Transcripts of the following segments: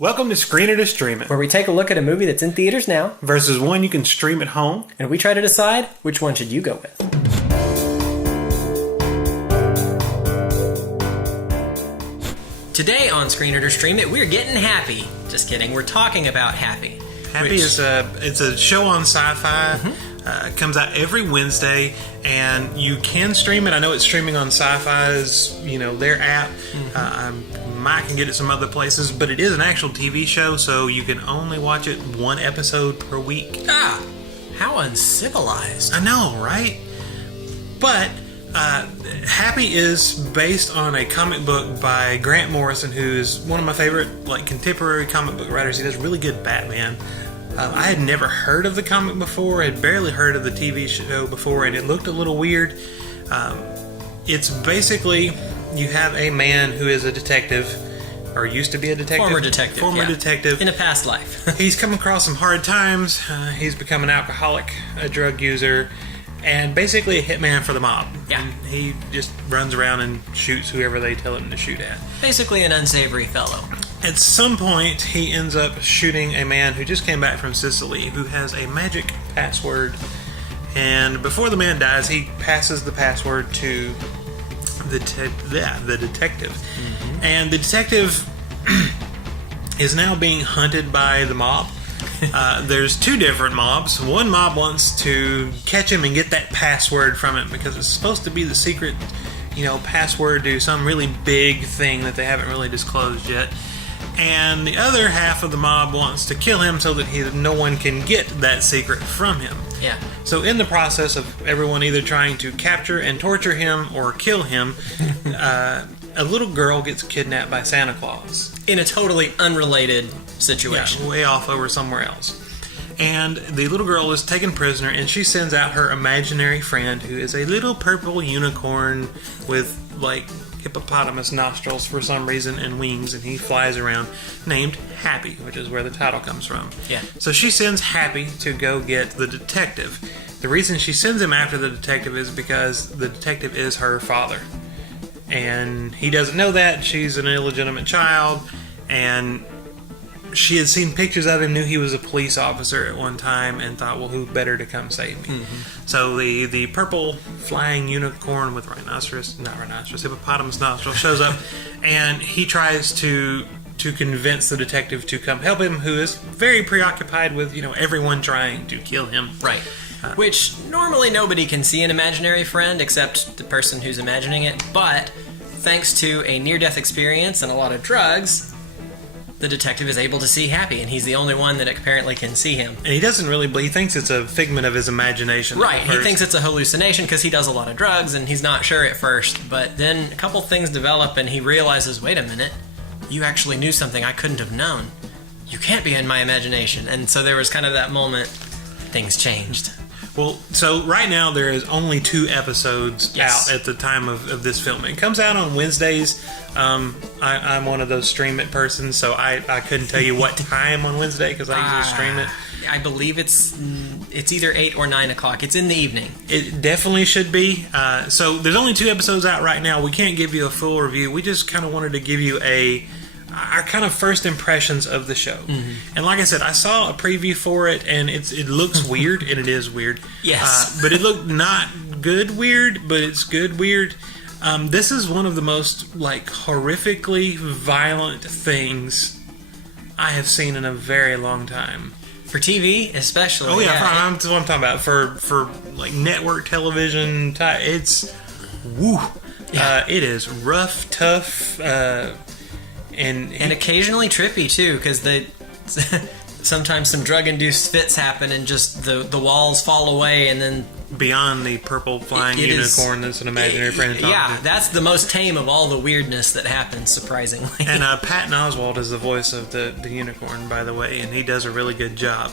Welcome to Screener to Stream It, where we take a look at a movie that's in theaters now versus one you can stream at home, and we try to decide which one should you go with. Today on Screener to Stream It, we're getting happy. Just kidding, we're talking about Happy. Happy is it's a show on sci-fi. It comes out every Wednesday, and you can stream it. I know it's streaming on Sci-Fi's, their app. Might can get it some other places, but it is an actual TV show, so you can only watch it one episode per week. Ah, how uncivilized. I know, right? But Happy is based on a comic book by Grant Morrison, who's one of my favorite contemporary comic book writers. He does really good Batman. I had never heard of the comic before, had barely heard of the TV show before, and it looked a little weird. It's basically, you have a man who is a detective, or used to be a detective. Former detective. In a past life. He's come across some hard times. He's become an alcoholic, a drug user, and basically a hitman for the mob. Yeah. And he just runs around and shoots whoever they tell him to shoot at. Basically an unsavory fellow. At some point, he ends up shooting a man who just came back from Sicily, who has a magic password. And before the man dies, he passes the password to the detective. Mm-hmm. And the detective is now being hunted by the mob. There's two different mobs. One mob wants to catch him and get that password from him because it's supposed to be the secret, password to some really big thing that they haven't really disclosed yet. And the other half of the mob wants to kill him so that no one can get that secret from him. Yeah. So in the process of everyone either trying to capture and torture him or kill him, a little girl gets kidnapped by Santa Claus. In a totally unrelated situation. Yeah, way off over somewhere else. And the little girl is taken prisoner, and she sends out her imaginary friend, who is a little purple unicorn with, hippopotamus nostrils for some reason and wings, and he flies around, named Happy, which is where the title comes from. Yeah. So she sends Happy to go get the detective. The reason she sends him after the detective is because the detective is her father. And he doesn't know that. She's an illegitimate child, and she had seen pictures of him, knew he was a police officer at one time, and thought, well, who better to come save me? Mm-hmm. So the purple flying unicorn with hippopotamus nostril shows up, and he tries to convince the detective to come help him, who is very preoccupied with, everyone trying to kill him. Right. Which normally nobody can see an imaginary friend except the person who's imagining it, but thanks to a near-death experience and a lot of drugs, the detective is able to see Happy, and he's the only one that apparently can see him. And he doesn't really believe, he thinks it's a figment of his imagination. Right, he thinks it's a hallucination because he does a lot of drugs, and he's not sure at first. But then a couple things develop, and he realizes, wait a minute, you actually knew something I couldn't have known. You can't be in my imagination. And so there was kind of that moment, things changed. Well, so right now there is only 2 episodes out at the time of this film. It comes out on Wednesdays. I'm one of those stream it persons, so I couldn't tell you what time on Wednesday because I usually stream it. I believe it's either 8 or 9 o'clock. It's in the evening. It definitely should be. So there's only 2 episodes out right now. We can't give you a full review. We just kind of wanted to give you our kind of first impressions of the show. Mm-hmm. And like I said, I saw a preview for it, and it looks weird, and it is weird. Yes. But it looked not good weird, but it's good weird. This is one of the most, horrifically violent things I have seen in a very long time. For TV, especially. Oh, yeah. That's what I'm talking about. For network television, it's... Woo! Yeah. It is rough, tough... And occasionally trippy too, because sometimes some drug-induced fits happen, and just the walls fall away, and then beyond the purple flying unicorn that's an imaginary friend. Yeah, that's the most tame of all the weirdness that happens, surprisingly. And Patton Oswalt is the voice of the unicorn, by the way, and he does a really good job.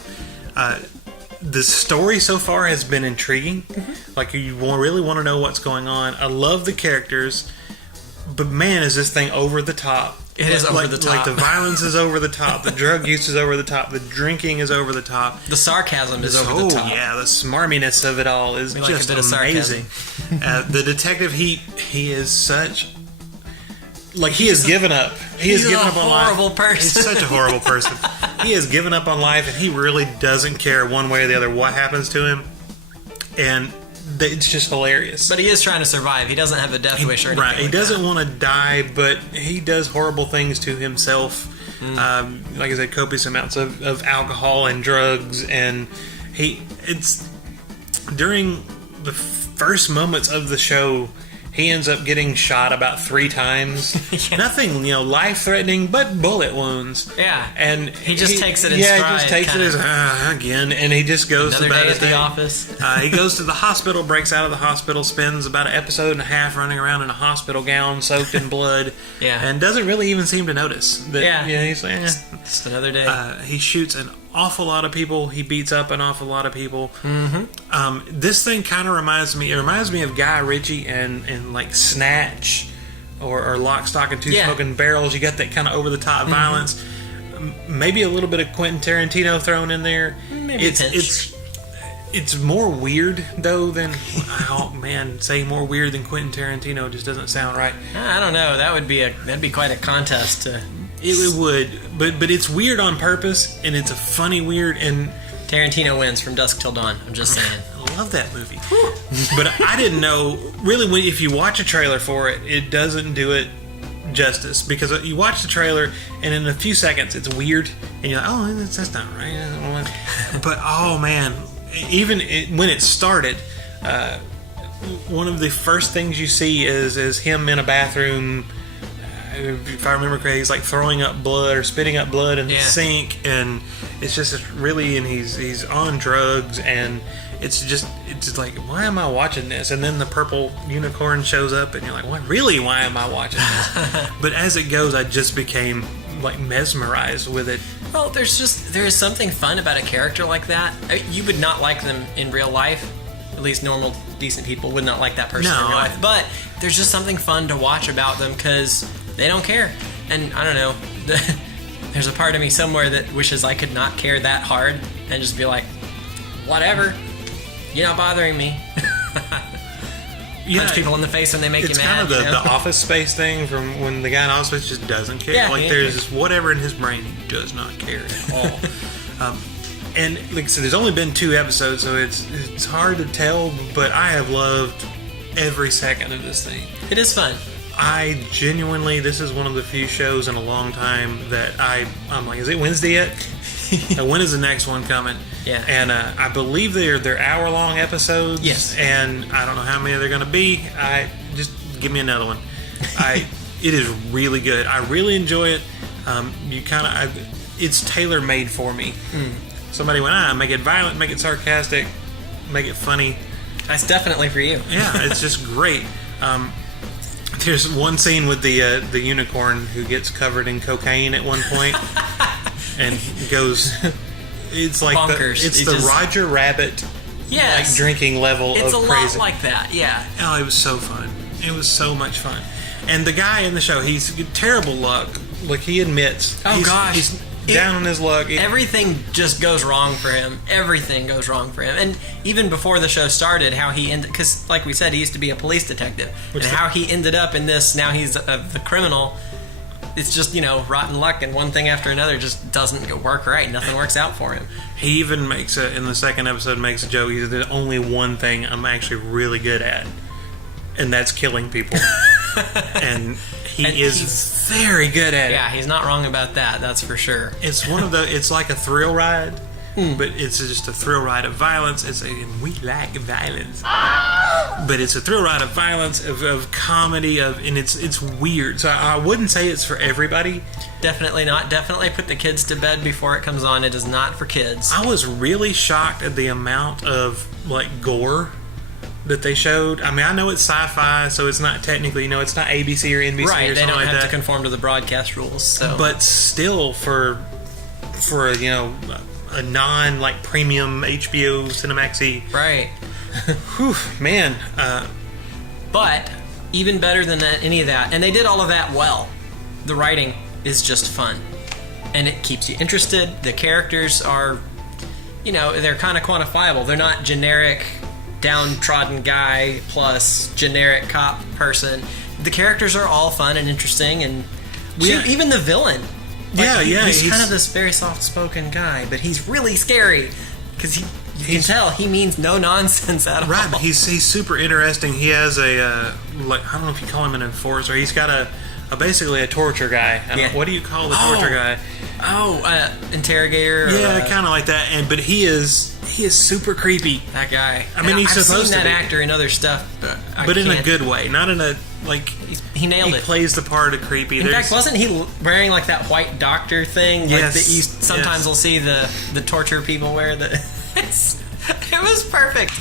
The story so far has been intriguing. Mm-hmm. You really want to know what's going on. I love the characters, but man, is this thing over the top. It is over the top. The violence is over the top. The drug use is over the top. The drinking is over the top. The sarcasm is over the top. Oh, yeah. The smarminess of it all is just amazing. The detective, he is such... like he has given up. He has given up on life. He's a horrible person. He's such a horrible person. He has given up on life, and he really doesn't care one way or the other what happens to him. And it's just hilarious. But he is trying to survive. He doesn't have a death wish or anything. Right. He doesn't want to die, but he does horrible things to himself. Like I said, copious amounts of alcohol and drugs, and it's during the first moments of the show, he ends up getting shot about 3 times. Yeah. Nothing, life-threatening, but bullet wounds. Yeah. And he just takes it in stride. Yeah, he just takes it as, again, and he just goes another about day his at the day. office. He goes to the hospital, breaks out of the hospital, spends about an episode and a half running around in a hospital gown soaked in blood. Yeah. And doesn't really even seem to notice that. Yeah. He's like, Just another day. he shoots an awful lot of people. He beats up an awful lot of people. This thing kind of reminds me of Guy Ritchie and like Snatch or Lock, Stock, and Two Smoking Barrels. You got that kind of over the top violence. Maybe a little bit of Quentin Tarantino thrown in there. Maybe it's more weird though than saying more weird than Quentin Tarantino just doesn't sound right. I don't know. That'd be quite a contest to. It would, but it's weird on purpose, and it's a funny weird, and Tarantino wins From Dusk Till Dawn. I'm just saying. I love that movie. But I didn't know, really, if you watch a trailer for it, it doesn't do it justice, because you watch the trailer, and in a few seconds, it's weird, and you're like, oh, that's not right. But, oh, man, even when it started, one of the first things you see is him in a bathroom. If I remember correctly, he's like throwing up blood or spitting up blood in the sink, and it's just really, and he's on drugs, and it's just like, why am I watching this? And then the purple unicorn shows up, and you're like, what? Really? Why am I watching this? But as it goes, I just became like mesmerized with it. Well, there is something fun about a character like that. You would not like them in real life. At least normal, decent people would not like that person in real life. But there's just something fun to watch about them because they don't care. And I don't know, there's a part of me somewhere that wishes I could not care that hard and just be like, whatever, you're not bothering me. Punch people in the face when they make you mad. It's kind of the Office Space thing from when the guy in Office Space just doesn't care. Yeah, there's this whatever in his brain, he does not care at all. And like I said, there's only been 2 episodes, so it's hard to tell, but I have loved every second of this thing. It is fun. I genuinely, this is one of the few shows in a long time that I'm like, is it Wednesday yet? When is the next one coming? Yeah. And I believe they're hour-long episodes. Yes. And I don't know how many they're going to be. Just give me another one. It is really good. I really enjoy it. It's tailor-made for me. Somebody went, make it violent, make it sarcastic, make it funny. That's definitely for you. Yeah, it's just great. There's one scene with the unicorn who gets covered in cocaine at one point, and goes. It's like bonkers. It's the Roger Rabbit, like drinking level of crazy. It's a lot like that. Yeah. Oh, it was so fun. It was so much fun. And the guy in the show, he's terrible luck. Like he admits. Oh gosh. He's down on his luck. Everything just goes wrong for him. Everything goes wrong for him. And even before the show started, how he ended... Because, like we said, he used to be a police detective. How he ended up in this, now he's the criminal. It's just, rotten luck, and one thing after another just doesn't work right. Nothing works out for him. He even in the second episode, makes a joke. He said, there's only one thing I'm actually really good at, and that's killing people. and he's very good at it. Yeah, he's not wrong about that. That's for sure. It's it's like a thrill ride, but it's just a thrill ride of violence. We like violence, but it's a thrill ride of violence, of comedy, and it's weird. So I wouldn't say it's for everybody. Definitely not. Definitely put the kids to bed before it comes on. It is not for kids. I was really shocked at the amount of gore that they showed. I mean, I know it's sci-fi, so it's not technically, it's not ABC or NBC or something like that. Right, they don't have to conform to the broadcast rules. So. But still, for a non premium HBO Cinemaxy, right? Whew, man. But even better than any of that, and they did all of that well. The writing is just fun, and it keeps you interested. The characters are, they're kind of quantifiable. They're not generic downtrodden guy plus generic cop person. the characters are all fun and interesting, and even the villain. He's kind of this very soft-spoken guy, but he's really scary because you can tell he means no nonsense at all. Right, but he's super interesting. He has I don't know if you call him an enforcer. He's got basically a torture guy. What do you call the torture guy? Interrogator. Yeah, kind of like that. But he is super creepy. That guy. I mean, he's supposed to be. I've seen that actor in other stuff, but in a good way, not in a he nailed it. He plays the part of creepy. In fact, wasn't he wearing like that white doctor thing? Yes. Like that you sometimes will see the torture people wear. It was perfect.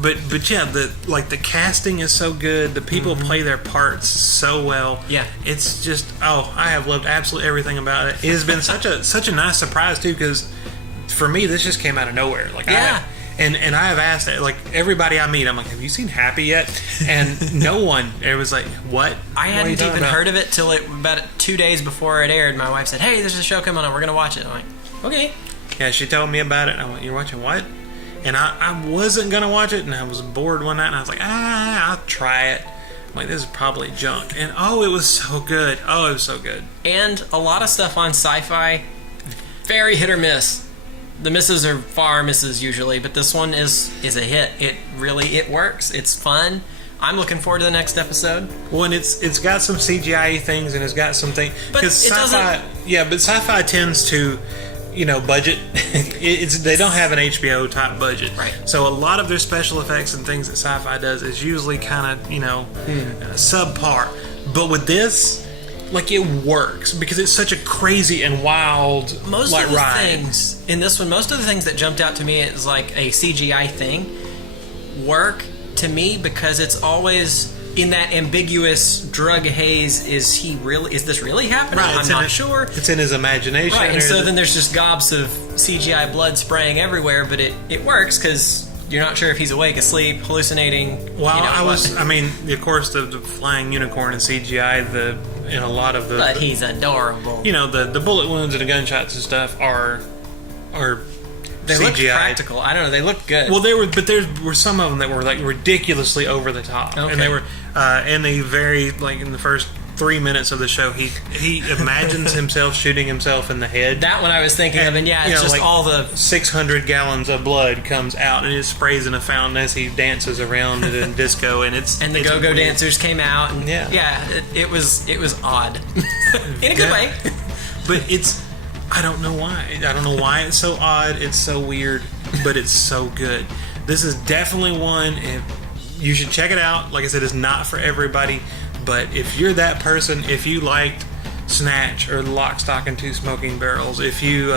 But yeah, the casting is so good. The people play their parts so well. Yeah, it's just I have loved absolutely everything about it. It has been such a nice surprise too, because for me this just came out of nowhere. And I have asked everybody I meet, I'm like, have you seen Happy yet? And no one. It was like, what? I hadn't even heard of it till about 2 days before it aired. My wife said, "Hey, there's a show coming on. We're gonna watch it." I'm like, "Okay." Yeah, she told me about it. And I went, "You're watching what?" And I wasn't going to watch it, and I was bored one night, and I was like, I'll try it. I'm like, this is probably junk. And it was so good. It was so good. And a lot of stuff on sci-fi, very hit or miss. The misses are far misses usually, but this one is a hit. It works. It's fun. I'm looking forward to the next episode. Well, and it's got some CGI things, and it's got some things. But it sci-fi, but sci-fi tends to... budget. They don't have an HBO type budget, right? So a lot of their special effects and things that sci-fi does is usually kind of subpar. But with this, it works because it's such a crazy and wild ride. Things in this one, most of the things that jumped out to me as like a CGI thing work to me because it's always in that ambiguous drug haze. Is this really happening? Right, I'm not sure. It's in his imagination. Right, and so then there's just gobs of CGI blood spraying everywhere, but it works because you're not sure if he's awake, asleep, hallucinating. Well, of course, the flying unicorn and CGI, in a lot of the... But he's adorable. The bullet wounds and the gunshots and stuff are they CGI. Look practical. I don't know. They look good. Well, there were some of them that were ridiculously over the top, okay. And they were, and they very in the first 3 minutes of the show, he imagines himself shooting himself in the head. That one I was thinking of, and it's just all the 600 gallons of blood comes out, and it sprays in a fountain as he dances around in a disco, and the go-go dancers came out, and it was odd in a good way. But I don't know why. I don't know why it's so odd. It's so weird, but it's so good. This is definitely one. You should check it out. Like I said, it's not for everybody, but if you're that person, if you liked Snatch or Lock, Stock, and Two Smoking Barrels, if you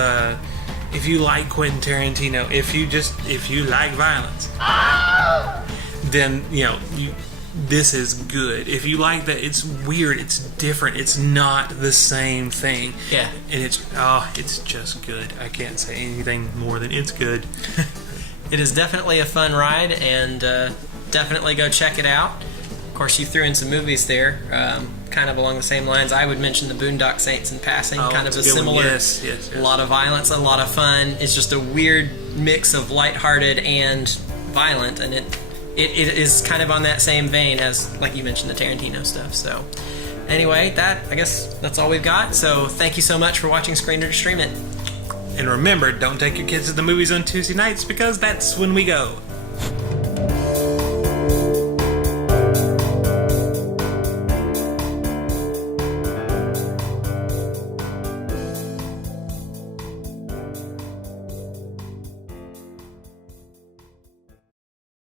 like Quentin Tarantino, if you like violence, then this is good. If you like that, it's weird, it's different, it's not the same thing. Yeah. And it's just good. I can't say anything more than it's good. It is definitely a fun ride, and definitely go check it out. Of course, you threw in some movies there, kind of along the same lines. I would mention the Boondock Saints in passing, kind of a similar, yes. A lot of violence, a lot of fun. It's just a weird mix of lighthearted and violent, and it is kind of on that same vein as, like you mentioned, the Tarantino stuff. So anyway, I guess that's all we've got. So thank you so much for watching Screener to Stream It. And remember, don't take your kids to the movies on Tuesday nights, because that's when we go.